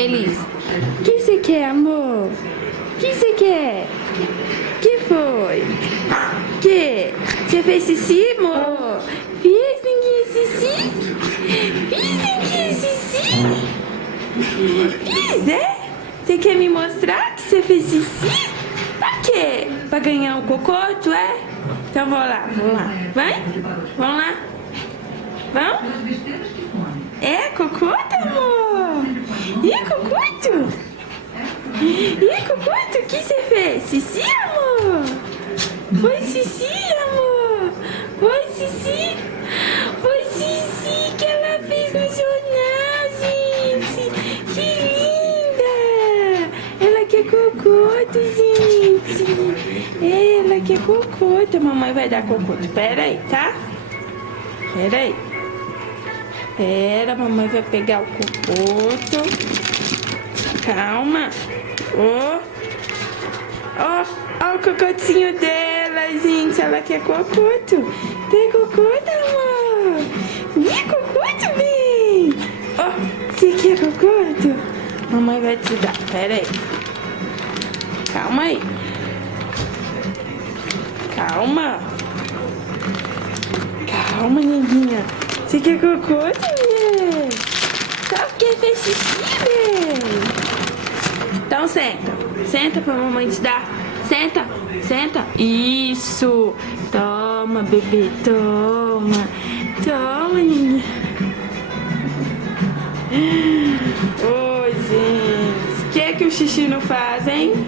Elis, o que você quer, amor? O que você quer? Que foi? Que? Você fez xixi, amor? Fez ninguém xixi? Fiz ninguém xixi? Fiz, é? Você quer me mostrar que você fez xixi? Pra quê? Pra ganhar o cocoto, é? Então vamos lá. Vai? Vamos lá? Vamos? É cocoto, amor? E cocoto? E cocoto, o que você fez? Xixi, amor? Foi xixi, amor? Foi xixi? Foi xixi que ela fez no jornal, gente. Que linda! Ela quer cocoto, gente. Ela quer cocoto. A mamãe vai dar cocoto. Pera aí, tá? Pera aí. Pera, a mamãe vai pegar o cocoto. Calma. Ó o cocotinho dela, gente. Ela quer cocoto. Tem cocoto, amor? Vem, cocoto, vem. Ó, você quer cocoto? Mamãe vai te dar. Pera aí. Calma aí. Calma. Calma, neguinha. Você quer cocoto, né? Só porque fez xixi, né? Então senta. Senta pra mamãe te dar. Senta. Senta. Isso. Toma, bebê. Toma. Toma, neguinha. Oi, gente. O que é que o xixi não faz, hein?